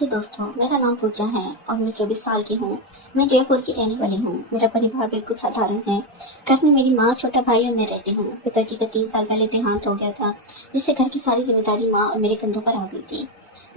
जी दोस्तों, मेरा नाम पूजा है और मैं 24 साल की हूँ। मैं जयपुर की रहने वाली हूँ। मेरा परिवार बिल्कुल साधारण है। घर में मेरी माँ, छोटा भाई और मैं रहती हूँ। पिताजी का 3 साल पहले देहांत हो गया था, जिससे घर की सारी जिम्मेदारी माँ और मेरे कंधों पर आ गई थी।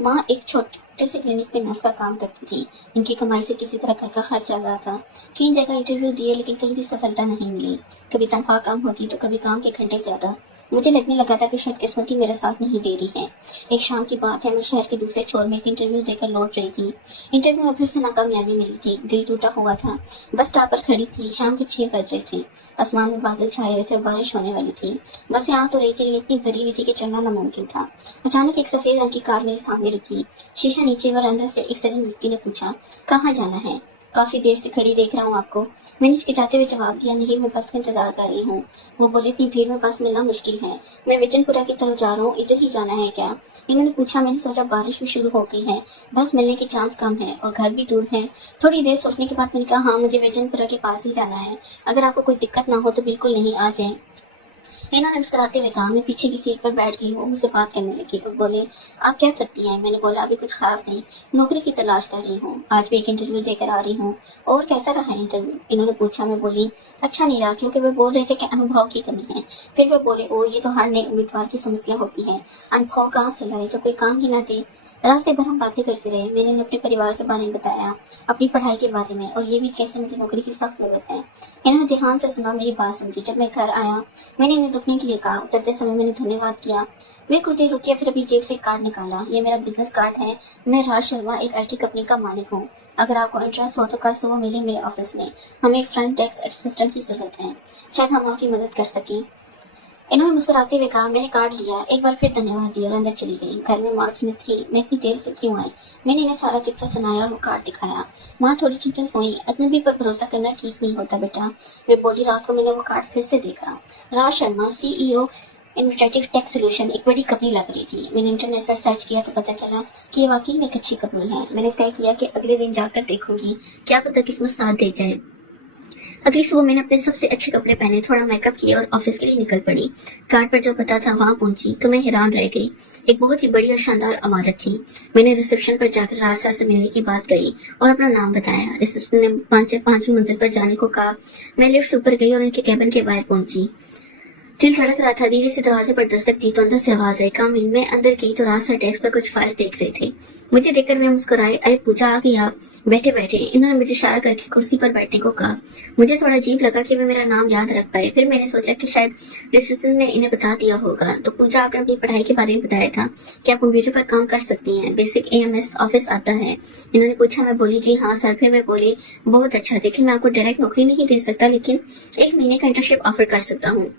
माँ एक छोटे से क्लिनिक में नर्स का काम करती थी। इनकी कमाई से किसी तरह घर का खर्च चल रहा था। 3 जगह इंटरव्यू दिए लेकिन कहीं भी सफलता नहीं मिली। कभी तनख्वाह कम होती तो कभी काम के घंटे ज्यादा। मुझे लगने लगा था कि शायद किस्मत ही मेरा साथ नहीं दे रही है। एक शाम की बात है, मैं शहर के दूसरे छोर में एक इंटरव्यू देकर लौट रही थी। इंटरव्यू में फिर से नाकामयाबी मिली थी। दिल टूटा हुआ था। बस स्टॉप पर खड़ी थी। शाम के 6 बज रहे थे। आसमान में बादल छाए हुए थे और बारिश होने वाली थी। बसें आ तो रही थी लेकिन इतनी भरी हुई थी कि चलना नामुमकिन था। अचानक एक सफेद रंग की कार मेरे सामने रुकी। शीशा नीचे और अंदर से एक सजन व्यक्ति ने पूछा, कहाँ जाना है? काफी देर से खड़ी देख रहा हूँ आपको। मैंने हिचकिचाते हुए जवाब दिया, नहीं, मैं बस का इंतजार कर रही हूँ। वो बोले, इतनी भीड़ में बस मिलना मुश्किल है। मैं विजनपुरा की तरफ जा रहा हूँ, इधर ही जाना है क्या? इन्होंने पूछा। मैंने सोचा बारिश भी शुरू हो गई है, बस मिलने की चांस कम है और घर भी दूर है। थोड़ी देर सोचने के बाद मैंने कहा, हाँ, मुझे विजनपुरा के पास ही जाना है। अगर आपको कोई दिक्कत ना हो तो बिल्कुल नहीं, आ जाए। इन्होंने मुस्कुराते हुए कहा। मैं पीछे की सीट पर बैठ गई। वो मुझसे बात करने लगी और बोले, आप क्या करती हैं? मैंने बोला, अभी कुछ खास नहीं, नौकरी की तलाश कर रही हूँ। आज भी एक इंटरव्यू देकर आ रही हूँ। और कैसा रहा इंटरव्यू? इन्होंने पूछा। मैं बोली, अच्छा नहीं रहा, क्योंकि वे बोल रहे थे कि अनुभव की कमी है। फिर वे बोले, ओ, ये तो हर नए उम्मीदवार की समस्या होती है। अनुभव कहाँ से लाए जो कोई काम ही ना दे। रास्ते भर हम बातें करते रहे। मैंने उन्हें अपने परिवार के बारे में बताया, अपनी पढ़ाई के बारे में और ये भी कैसे मुझे नौकरी की सख्त जरूरत है। इन्होंने ध्यान से सुना, मेरी बात समझी। जब मैं घर आया, मैंने इन्हें रुकने के लिए कहा। उतरते समय मैंने धन्यवाद किया। वे कुछ देर रुके, फिर अभी जेब से कार्ड निकाला। ये मेरा बिजनेस कार्ड है। मैं राज शर्मा, एक IT कंपनी का मालिक हूँ। अगर आपको इंटरेस्ट हो तो कल सुबह मिले मेरे ऑफिस में। हमें एक फ्रंट डेस्क असिस्टेंट की जरूरत है, शायद हम आपकी मदद कर सकें। इन्होंने मुस्कुराते हुए कहा। मैंने कार्ड लिया, एक बार फिर धन्यवाद दिया और अंदर चली गई। घर में माँ चिंतित थी, मैं इतनी देर से क्यों आई। मैंने इन्हें सारा किस्सा सुनाया और वो कार्ड दिखाया। माँ थोड़ी चिंतित हुई। अजनबी पर भरोसा करना ठीक नहीं होता बेटा। वे बोली, रात को मैंने वो कार्ड फिर से देखा। Raj Sharma, CEO, innovative tech solution, एक बड़ी कंपनी लग रही थी। मैंने इंटरनेट पर सर्च किया तो पता चला कि ये वाकई में एक अच्छी कंपनी है। मैंने तय किया कि अगले दिन जाकर देखूंगी, क्या पता किस्मत साथ दे जाए। अगली सुबह मैंने अपने सबसे अच्छे कपड़े पहने, थोड़ा मेकअप किया और ऑफिस के लिए निकल पड़ी। कार्ड पर जो पता था वहां पहुंची तो मैं हैरान रह गई। एक बहुत ही बड़ी और शानदार इमारत थी। मैंने रिसेप्शन पर जाकर रास्ता से मिलने की बात कही और अपना नाम बताया। रिसेप्शन ने 5वीं मंजिल पर जाने को कहा। मैं लिफ्ट ऊपर गई और उनके कैबिन के बाहर पहुंची। दिल धड़क रहा था। धीरे से दरवाजे पर दस्तक दी तो अंदर से आवाज आई, कम इन। मैं अंदर गई तो रात से डेस्क पर कुछ फाइल्स देख रहे थे। मुझे देखकर वे मुस्कुराए। अरे पूजा, आ गई आप? बैठे बैठे इन्होंने मुझे इशारा करके कुर्सी पर बैठने को कहा। मुझे थोड़ा अजीब लगा कि वे मेरा नाम याद रख पाए। फिर मैंने सोचा कि शायद रिसेप्शन ने इन्हें बता दिया होगा। तो पूजा, आपने अपनी पढ़ाई के बारे में बताया था, क्या कंप्यूटर पर काम कर सकती हैं? बेसिक AMS ऑफिस आता है। इन्होंने पूछा। मैं बोली, जी हाँ सर। फिर मैं बोली, बहुत अच्छा। देखिए, मैं आपको डायरेक्ट नौकरी नहीं दे सकता, लेकिन 1 महीने का इंटर्नशिप ऑफर कर सकता हूँ।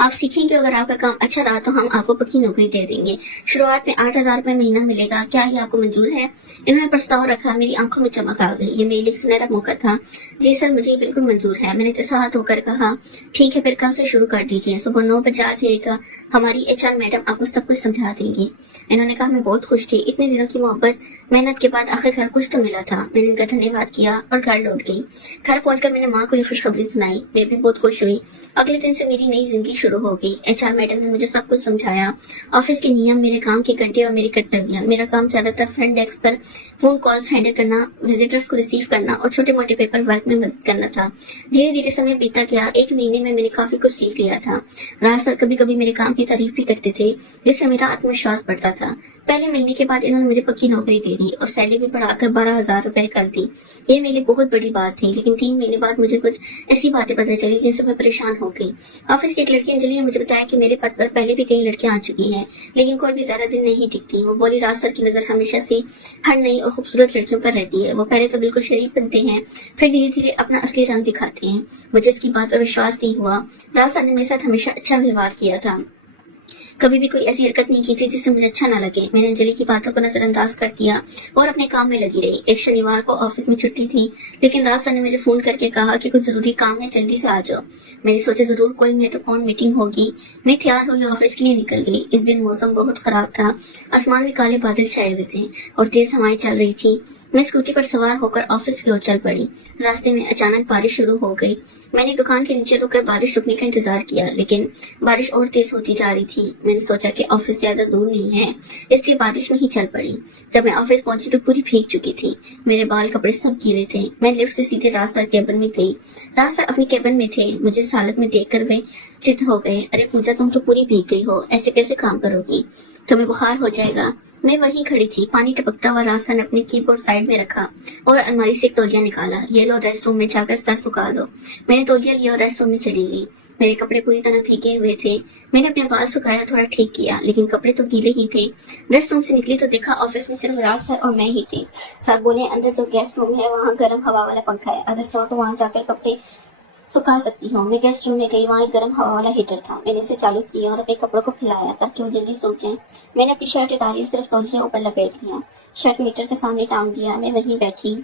आप सीखेंगे, अगर आपका काम अच्छा रहा तो हम आपको पक्की नौकरी दे देंगे। शुरुआत में 8,000 रुपए महीना मिलेगा। क्या ये आपको मंजूर है? इन्होंने प्रस्ताव रखा। मेरी आंखों में चमक आ गई। ये मेरे लिए सुनहरा मौका था। जी सर, मुझे बिल्कुल मंजूर है। मैंने तसल्ली होकर कहा, ठीक है, फिर कल से शुरू कर दीजिए। सुबह 9 बजे आ जाइएगा। हमारी HR मैडम आपको सब कुछ समझा देंगी। इन्होंने कहा। मैं बहुत खुश थी। इतने दिनों की मोहब्बत मेहनत के बाद आखिर घर कुछ तो मिला था। मैंने इनका धन्यवाद किया और घर लौट गई। घर पहुंचकर मैंने माँ को ये खुशखबरी सुनाई। मैं भी बहुत खुश हुई। अगले दिन से मेरी नई जिंदगी शुरू हो गई। HR मैडम ने मुझे सब कुछ समझाया, ऑफिस के नियम, मेरे काम के घंटे और मेरे कर्तव्य। मेरा काम ज्यादातर फ्रंट डेस्क पर फोन कॉल्स हैंडल करना, विजिटर्स को रिसीव करना और छोटे मोटे पेपर वर्क में मदद करना था। धीरे धीरे समय बीता गया। 1 महीने में मैंने काफी कुछ सीख लिया था। राज सर कभी कभी मेरे काम की तारीफ भी करते थे, जिससे मेरा आत्मविश्वास बढ़ता था। पहले मिलने के बाद इन्होंने मुझे पक्की नौकरी दे दी और सैलरी भी बढ़ाकर 12,000 रुपए कर दी। ये मेरे लिए बहुत बड़ी बात थी। लेकिन 3 महीने बाद मुझे कुछ ऐसी बातें पता चली जिनसे मैं परेशान हो गई। ऑफिस की एक लड़की अंजलि ने मुझे बताया कि मेरे पद पर पहले भी कई लड़कियां आ चुकी हैं, लेकिन कोई भी ज्यादा दिन नहीं टिकती। वो बोली, राज सर की नजर हमेशा से हर नई और खूबसूरत लड़कियों पर रहती है। वो पहले तो बिल्कुल शरीफ बनते हैं, फिर धीरे धीरे अपना असली रंग दिखाते हैं। मुझे इसकी बात पर विश्वास नहीं हुआ। राज सर ने मेरे साथ हमेशा अच्छा व्यवहार किया था, कभी भी कोई ऐसी हरकत नहीं की थी जिससे मुझे अच्छा न लगे। मैंने अंजलि की बातों को नजरअंदाज कर दिया और अपने काम में लगी रही। एक शनिवार को ऑफिस में छुट्टी थी, लेकिन राज सर ने मुझे फोन करके कहा कि कुछ जरूरी काम है, जल्दी से आ जाओ। मैंने सोचा जरूर कोई महत्वपूर्ण मीटिंग होगी। मैं तैयार हुई, ऑफिस के लिए निकल गई। इस दिन मौसम बहुत खराब था। आसमान में काले बादल छाए हुए थे और तेज हवाएं चल रही थी। मैं स्कूटी पर सवार होकर ऑफिस की ओर चल पड़ी। रास्ते में अचानक बारिश शुरू हो गई। मैंने दुकान के नीचे रुककर बारिश रुकने का इंतजार किया, लेकिन बारिश और तेज होती जा रही थी। मैंने सोचा कि ऑफिस ज्यादा दूर नहीं है, इसलिए बारिश में ही चल पड़ी। जब मैं ऑफिस पहुंची तो पूरी भीग चुकी थी। मेरे बाल कपड़े सब गीले थे। मैं लिफ्ट से सीधे राज सर केबिन में गई। राज सर अपनी केबिन में थे। मुझे इस हालत में देखकर वे चित हो गए। अरे पूजा, तुम तो पूरी भीग गई हो, ऐसे कैसे काम करोगी? तुम्हें बुखार हो जाएगा। मैं वहीं खड़ी थी। पानी टपकता हुआ राज सर ने अपने कीबोर्ड साइड में रखा और अलमारी से एक तौलिया निकाला। ये लो, रेस्ट रूम में जाकर सर सुखा लो। मैंने तौलिया लिया और रेस्ट रूम में चली गई। मेरे कपड़े पूरी तरह भीगे हुए थे। मैंने अपने बाल सुखाए और थोड़ा ठीक किया, लेकिन कपड़े तो गीले ही थे। रेस्ट रूम से निकली तो देखा ऑफिस में सिर्फ राज सर और मैं ही थी। सर बोले, अंदर जो गेस्ट रूम है वहाँ गर्म हवा वाला पंखा है, अगर चाहो तो वहाँ जाकर कपड़े सुखा सकती हूँ। मैं गेस्ट रूम में गई, वहाँ एक गर्म हवा वाला हीटर था। मैंने इसे चालू किया और अपने कपड़ों को फैलाया ताकि वो जल्दी सूख जाए। मैंने अपनी शर्ट उतारी, सिर्फ तौलिया ऊपर लपेट लिया। शर्ट को हीटर के सामने टांग दिया। मैं वहीं बैठी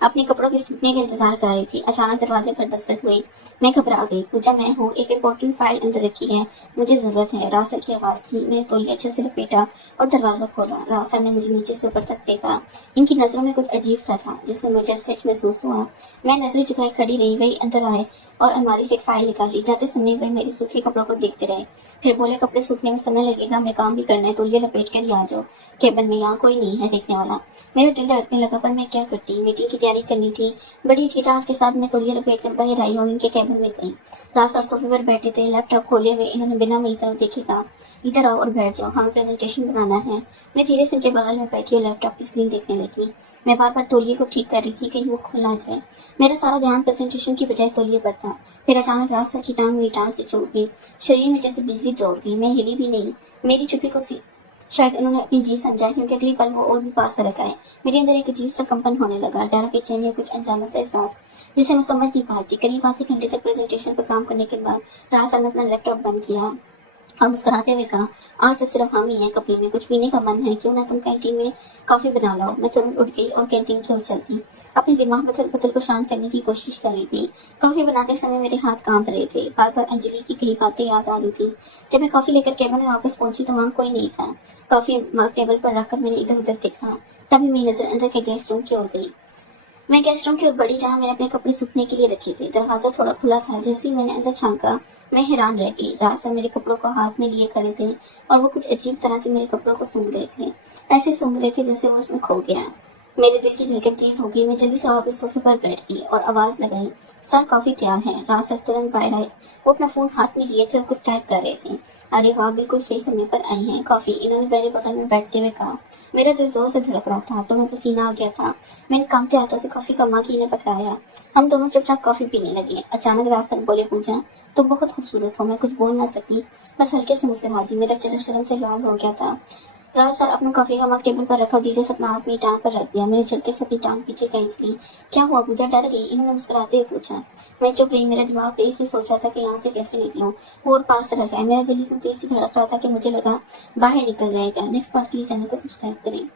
अपने कपड़ों के सूखने का इंतजार कर रही थी। अचानक दरवाजे पर दस्तक हुई। मैं घबरा गई। पूजा, मैं हूँ, एक इम्पोर्टेंट फाइल अंदर रखी है, मुझे जरूरत है। राज सर की आवाज थी। मैंने तौलिया अच्छे से लपेटा और दरवाजा खोला। राज सर ने मुझे नीचे से ऊपर तक देखा। इनकी नजरों में कुछ अजीब सा था जिससे मुझे सच महसूस हुआ। मैं नजरें झुकाए खड़ी रही। वही अंदर आए और अलमारी से एक फाइल निकाली। जाते समय वे मेरे सूखे कपड़ों को देखते रहे। फिर बोले, कपड़े सूखने में समय लगेगा, मैं काम भी करना है, तौलिया लपेट कर ही आ जाओ। केबिन में यहाँ कोई नहीं है देखने वाला। मेरा दिल धड़कने लगा, पर मैं क्या करती? मीटिंग की तैयारी करनी थी। बड़ी हिचकिचाहट के साथ मैं तौलिया लपेट कर बाहर आई और उनके केबिन में गई। राज सर सोफे पर बैठे थे, लैपटॉप खोले हुए। इन्होंने बिना मेरी तरफ देखे कहा, इधर आओ और बैठ जाओ, हमें प्रेजेंटेशन बनाना है। मैं धीरे से उनके बगल में बैठी और लैपटॉप की स्क्रीन देखने लगी। मैं बार बार तौलिए को ठीक कर रही थी, कहीं वो खुल ना जाए। मेरा सारा ध्यान प्रेजेंटेशन की बजाय तौलिए पर था। फिर अचानक राज सर की टांग मेरी टांग से चुभ गई। शरीर में जैसे बिजली दौड़ गई। मैं हिली भी नहीं। मेरी चुप्पी को शायद इन्होंने अपनी जीत समझा, क्योंकि अगली पल वो और भी पास से रखा है। मेरे अंदर एक अजीब सा कंपन होने लगा, डर, बेचैनी और कुछ अनजाना सा एहसास जिसे मैं समझ नहीं पाती। करीब आधे घंटे तक प्रेजेंटेशन पर काम करने के बाद राज सर ने अपना लैपटॉप बंद किया और मुस्कुराते हुए कहा, आज तो सिर्फ हम ही हैं कपड़े में, कुछ पीने का मन है, क्यों ना तुम कैंटीन में कॉफी बना लाओ। मैं तुरंत उठ गई और कैंटीन की ओर चलती। अपने दिमाग बदल को शांत करने की कोशिश कर रही थी। कॉफी बनाते समय मेरे हाथ कांप रहे थे। बार बार अंजलि की कई बातें याद आ रही थी। जब मैं कॉफी लेकर केबिन में वापस पहुंची तो वहाँ कोई नहीं था। कॉफी मग टेबल पर रखकर मैंने इधर उधर देखा। तभी मेरी नजर अंदर के गेस्ट रूम की ओर गई। मैं गेस्ट रूम की ओर बढ़ी, जहाँ मैंने अपने कपड़े सूखने के लिए रखे थे। दरवाजा थोड़ा खुला था। जैसे ही मैंने अंदर झांका, मैं हैरान रह गई। राज सर मेरे कपड़ों को हाथ में लिए खड़े थे और वो कुछ अजीब तरह से मेरे कपड़ों को सूंघ रहे थे। ऐसे सूंघ रहे थे जैसे वो उसमें खो गया। मेरे दिल की धड़कन तेज हो गई। मैं जल्दी से वापस सोफे पर बैठ गई और आवाज लगाई, सर कॉफी तैयार है। राज सर तुरंत बाहर आए। वो अपना फोन हाथ में लिए थे और कुछ टाइप कर रहे थे। अरे वाह, बिल्कुल सही समय पर आई हैं कॉफी, इन्होंने मेरे बगल में बैठते हुए कहा। मेरा दिल जोर से धड़क रहा था तो मैं पसीना आ गया था। मैंने कांपते हाथों से कॉफी का मग इन्हें पकड़ाया। हम दोनों चुपचाप कॉफी पीने लगे। अचानक राज सर बोले, पूजा तुम बहुत खूबसूरत हो। मैं कुछ बोल ना सकी, बस हल्के से मुस्कुरा दी। मेरा चेहरा शर्म से लाल हो गया था। राज सर अपना कॉफी का मग टेबल पर रखा, धीरे से अपना हाथ मेरी टांग पर रख दिया। मैंने झटके से अपनी टांग पीछे खींच ली। क्या हुआ पूजा, डर गई? इन्होंने मुस्कुराते हुए पूछा। मैं चुप रही। मेरा दिमाग तेज से सोचा था कि यहाँ से कैसे निकलूं। वो और पास रखा है। मेरा दिल इतना तेज से धड़क रहा था कि मुझे लगा बाहर निकल जाएगा। नेक्स्ट पार्ट के लिए चैनल को सब्सक्राइब करें।